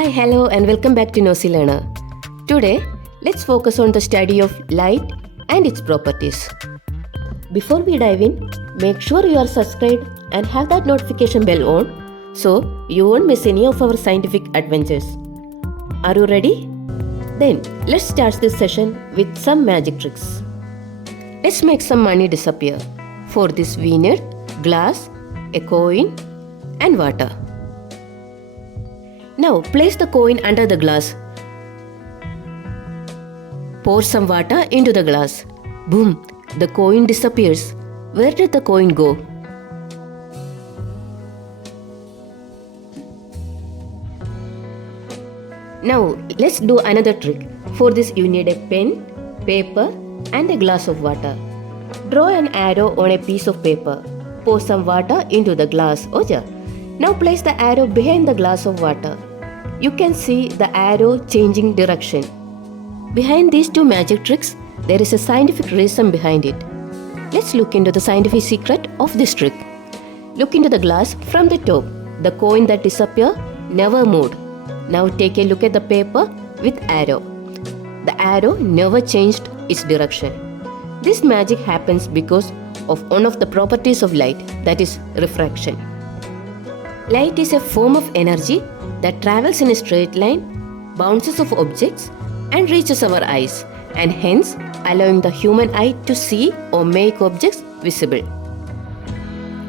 Hi, hello and welcome back to Nosey Learner. Today, let's focus on the study of light and its properties. Before we dive in, make sure you are subscribed and have that notification bell on so you won't miss any of our scientific adventures. Are you ready? Then, let's start this session with some magic tricks. Let's make some money disappear. For this we need glass, a coin and water. Now place the coin under the glass. Pour some water into the glass. Boom! The coin disappears. Where did the coin go? Now let's do another trick. For this you need a pen, paper and a glass of water. Draw an arrow on a piece of paper. Pour some water into the glass or jar. Now place the arrow behind the glass of water. You can see the arrow changing direction. Behind these two magic tricks, there is a scientific reason behind it. Let's look into the scientific secret of this trick. Look into the glass from the top. The coin that disappeared never moved. Now take a look at the paper with arrow. The arrow never changed its direction. This magic happens because of one of the properties of light, that is refraction. Light is a form of energy that travels in a straight line, bounces off objects and reaches our eyes, and hence allowing the human eye to see or make objects visible.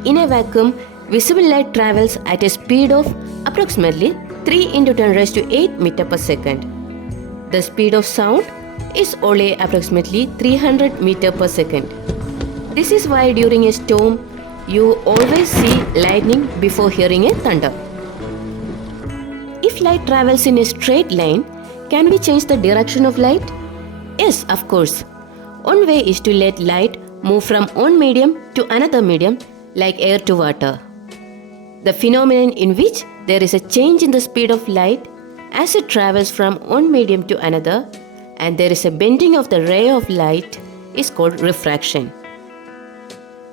In a vacuum, visible light travels at a speed of approximately 3 × 10⁸ meters per second. The speed of sound is only approximately 300 meters per second. This is why during a storm, you always see lightning before hearing a thunder. If light travels in a straight line, can we change the direction of light? Yes, of course. One way is to let light move from one medium to another medium, like air to water. The phenomenon in which there is a change in the speed of light as it travels from one medium to another, and there is a bending of the ray of light, is called refraction.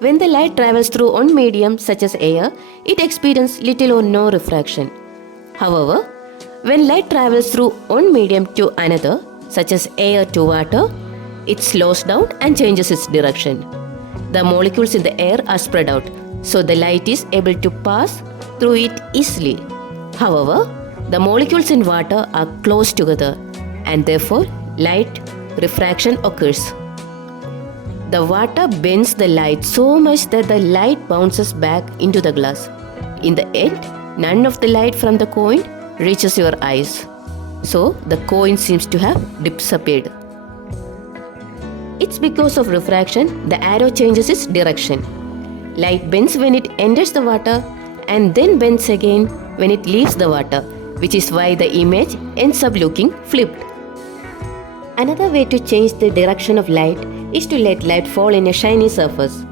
When the light travels through one medium such as air, it experiences little or no refraction. However, when light travels through one medium to another, such as air to water, it slows down and changes its direction. The molecules in the air are spread out, so the light is able to pass through it easily. However, the molecules in water are close together, and therefore light refraction occurs. The water bends the light so much that the light bounces back into the glass. In the end, none of the light from the coin reaches your eyes. So, the coin seems to have disappeared. It's because of refraction, the arrow changes its direction. Light bends when it enters the water and then bends again when it leaves the water, which is why the image ends up looking flipped. Another way to change the direction of light is to let light fall in a shiny surface.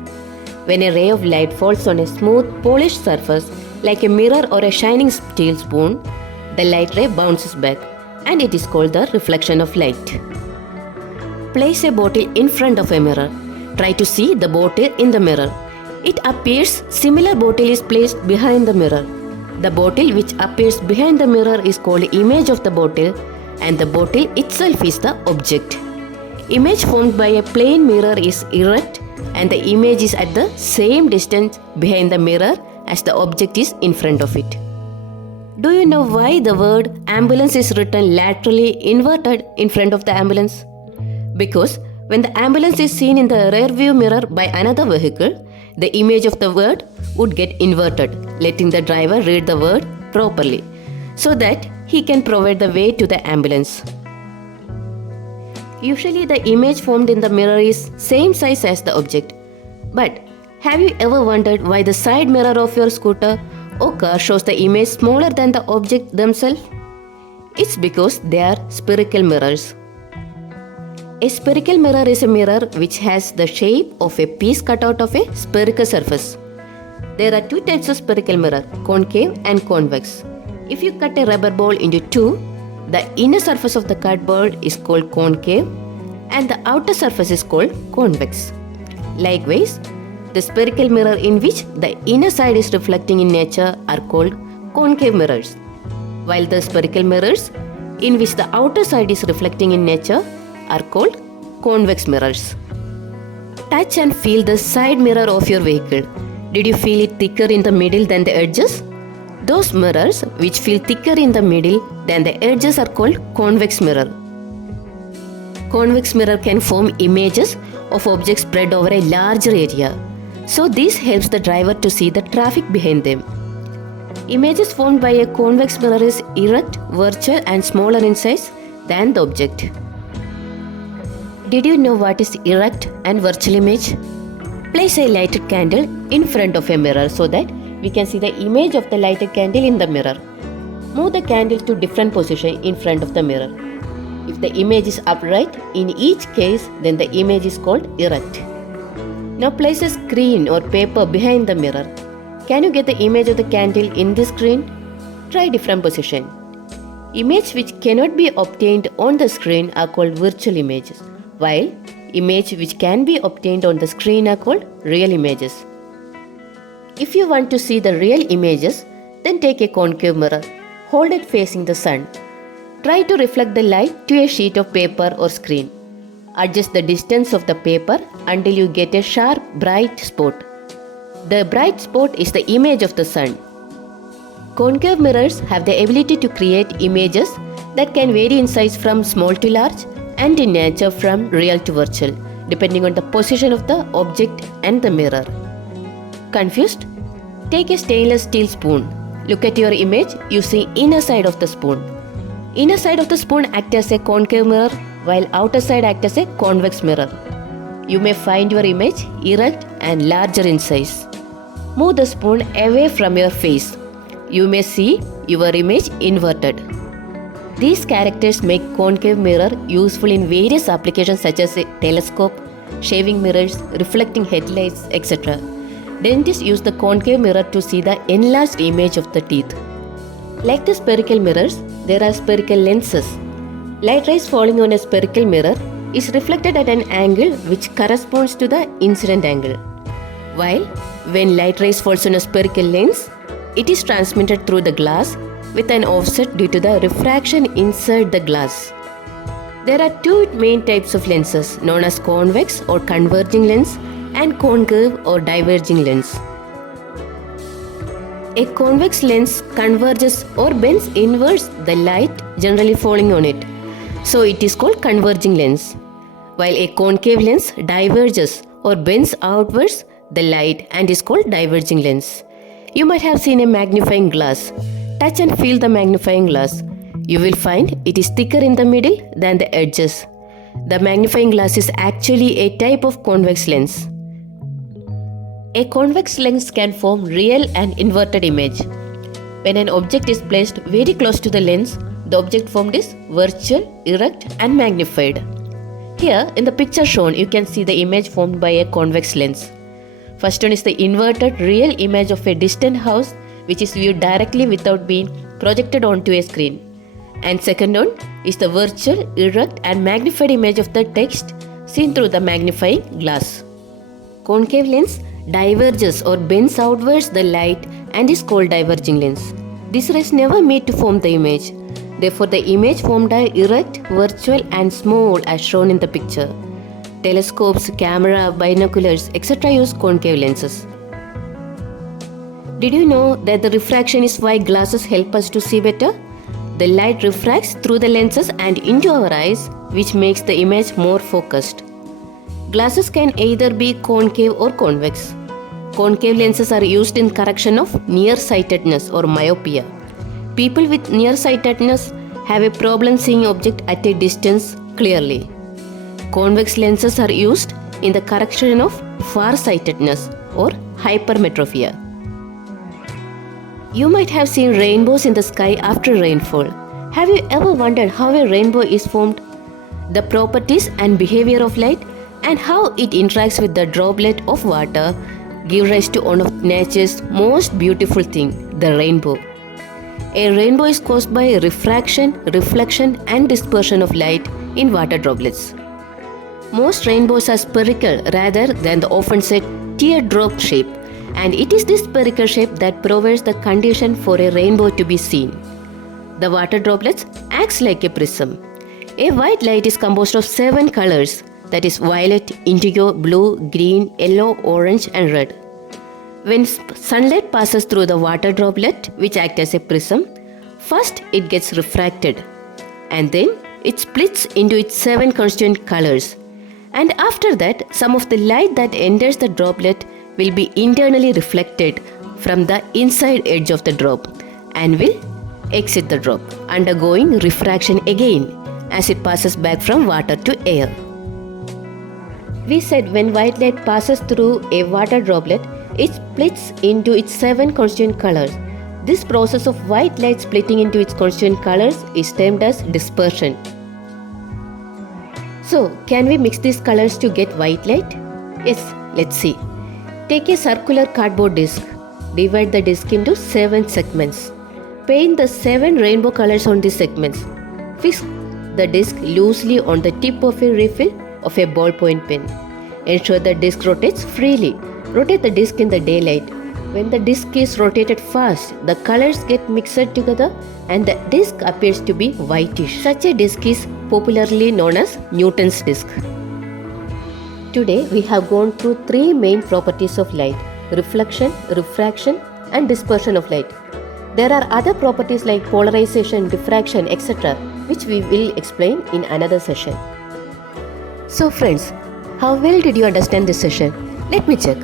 When a ray of light falls on a smooth, polished surface, like a mirror or a shining steel spoon, the light ray bounces back, and it is called the reflection of light. Place a bottle in front of a mirror. Try to see the bottle in the mirror. It appears similar bottle is placed behind the mirror. The bottle which appears behind the mirror is called image of the bottle, and the bottle itself is the object. Image formed by a plane mirror is erect, and the image is at the same distance behind the mirror as the object is in front of it. Do you know why the word ambulance is written laterally inverted in front of the ambulance? Because when the ambulance is seen in the rear view mirror by another vehicle, the image of the word would get inverted, letting the driver read the word properly, so that he can provide the way to the ambulance. Usually the image formed in the mirror is same size as the object. But have you ever wondered why the side mirror of your scooter or car shows the image smaller than the object themselves? It's because they are spherical mirrors. A spherical mirror is a mirror which has the shape of a piece cut out of a spherical surface. There are two types of spherical mirror, concave and convex. If you cut a rubber ball into two, the inner surface of the cut ball is called concave and the outer surface is called convex. Likewise, the spherical mirror in which the inner side is reflecting in nature are called concave mirrors. while the spherical mirrors, in which the outer side is reflecting in nature, are called convex mirrors. Touch and feel the side mirror of your vehicle. Did you feel it thicker in the middle than the edges? Those mirrors which feel thicker in the middle than the edges are called convex mirror. Convex mirror can form images of objects spread over a larger area. So this helps the driver to see the traffic behind them. Images formed by a convex mirror is erect, virtual and smaller in size than the object. Did you know what is erect and virtual image? Place a lighted candle in front of a mirror so that we can see the image of the lighted candle in the mirror. Move the candle to different position in front of the mirror. If the image is upright, in each case, then the image is called erect. Now place a screen or paper behind the mirror. Can you get the image of the candle in the screen? Try different position. Images which cannot be obtained on the screen are called virtual images, while images which can be obtained on the screen are called real images. If you want to see the real images, then take a concave mirror. Hold it facing the sun. Try to reflect the light to a sheet of paper or screen. Adjust the distance of the paper until you get a sharp, bright spot. The bright spot is the image of the sun. Concave mirrors have the ability to create images that can vary in size from small to large and in nature from real to virtual, depending on the position of the object and the mirror. Confused? Take a stainless steel spoon. Look at your image using inner side of the spoon. Inner side of the spoon acts as a concave mirror, while outer side acts as a convex mirror. You may find your image erect and larger in size. Move the spoon away from your face. You may see your image inverted. These characters make concave mirror useful in various applications such as a telescope, shaving mirrors, reflecting headlights, etc. Dentists use the concave mirror to see the enlarged image of the teeth. Like the spherical mirrors, there are spherical lenses. Light rays falling on a spherical mirror is reflected at an angle which corresponds to the incident angle. While when light rays falls on a spherical lens, it is transmitted through the glass with an offset due to the refraction inside the glass. There are two main types of lenses known as convex or converging lens and concave or diverging lens. A convex lens converges or bends inwards the light generally falling on it, so it is called converging lens, while a concave lens diverges or bends outwards the light and is called diverging lens. You might have seen a magnifying glass. Touch and feel the magnifying glass. You will find it is thicker in the middle than the edges. The magnifying glass is actually a type of convex lens. A convex lens can form real and inverted image. When an object is placed very close to the lens, the object formed is virtual, erect and magnified. Here in the picture shown, you can see the image formed by a convex lens. First one is the inverted real image of a distant house which is viewed directly without being projected onto a screen. And second one is the virtual, erect and magnified image of the text seen through the magnifying glass. Concave lens diverges or bends outwards the light and is called diverging lens. These rays never meet to form the image. Therefore, the image formed are erect, virtual and small as shown in the picture. Telescopes, camera, binoculars, etc. use concave lenses. Did you know that the refraction is why glasses help us to see better? The light refracts through the lenses and into our eyes, which makes the image more focused. Glasses can either be concave or convex. Concave lenses are used in correction of nearsightedness or myopia. People with nearsightedness have a problem seeing object at a distance clearly. Convex lenses are used in the correction of farsightedness or hypermetropia. You might have seen rainbows in the sky after rainfall. Have you ever wondered how a rainbow is formed? The properties and behavior of light and how it interacts with the droplet of water give rise to one of nature's most beautiful things, the rainbow. A rainbow is caused by refraction, reflection and dispersion of light in water droplets. Most rainbows are spherical rather than the often said teardrop shape, and it is this spherical shape that provides the condition for a rainbow to be seen. The water droplets acts like a prism. A white light is composed of 7 colors, that is violet, indigo, blue, green, yellow, orange and red. When sunlight passes through the water droplet, which acts as a prism, first it gets refracted and then it splits into its 7 constituent colors. And after that, some of the light that enters the droplet will be internally reflected from the inside edge of the drop and will exit the drop, undergoing refraction again as it passes back from water to air. We said when white light passes through a water droplet, it splits into its 7 constituent colors. This process of white light splitting into its constituent colors is termed as dispersion. So, can we mix these colors to get white light? Yes, let's see. Take a circular cardboard disc. Divide the disc into 7 segments. Paint the 7 rainbow colors on these segments. Fix the disc loosely on the tip of a refill of a ballpoint pen. Ensure the disc rotates freely. Rotate the disc in the daylight. When the disc is rotated fast, the colors get mixed together and the disc appears to be whitish. Such a disc is popularly known as Newton's disc. Today we have gone through 3 main properties of light: reflection, refraction and dispersion of light. There are other properties like polarization, diffraction, etc., which we will explain in another session. So friends, how well did you understand this session? Let me check.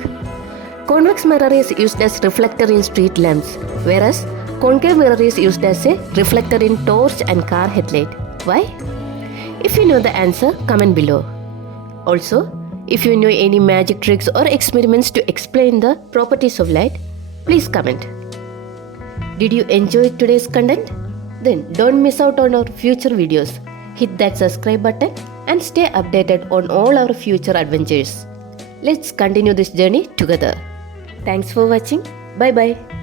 Convex mirror is used as reflector in street lamps, whereas concave mirror is used as a reflector in torch and car headlight. Why? If you know the answer, comment below. Also, if you know any magic tricks or experiments to explain the properties of light, please comment. Did you enjoy today's content? Then don't miss out on our future videos. Hit that subscribe button and stay updated on all our future adventures. Let's continue this journey together. Thanks for watching. Bye bye.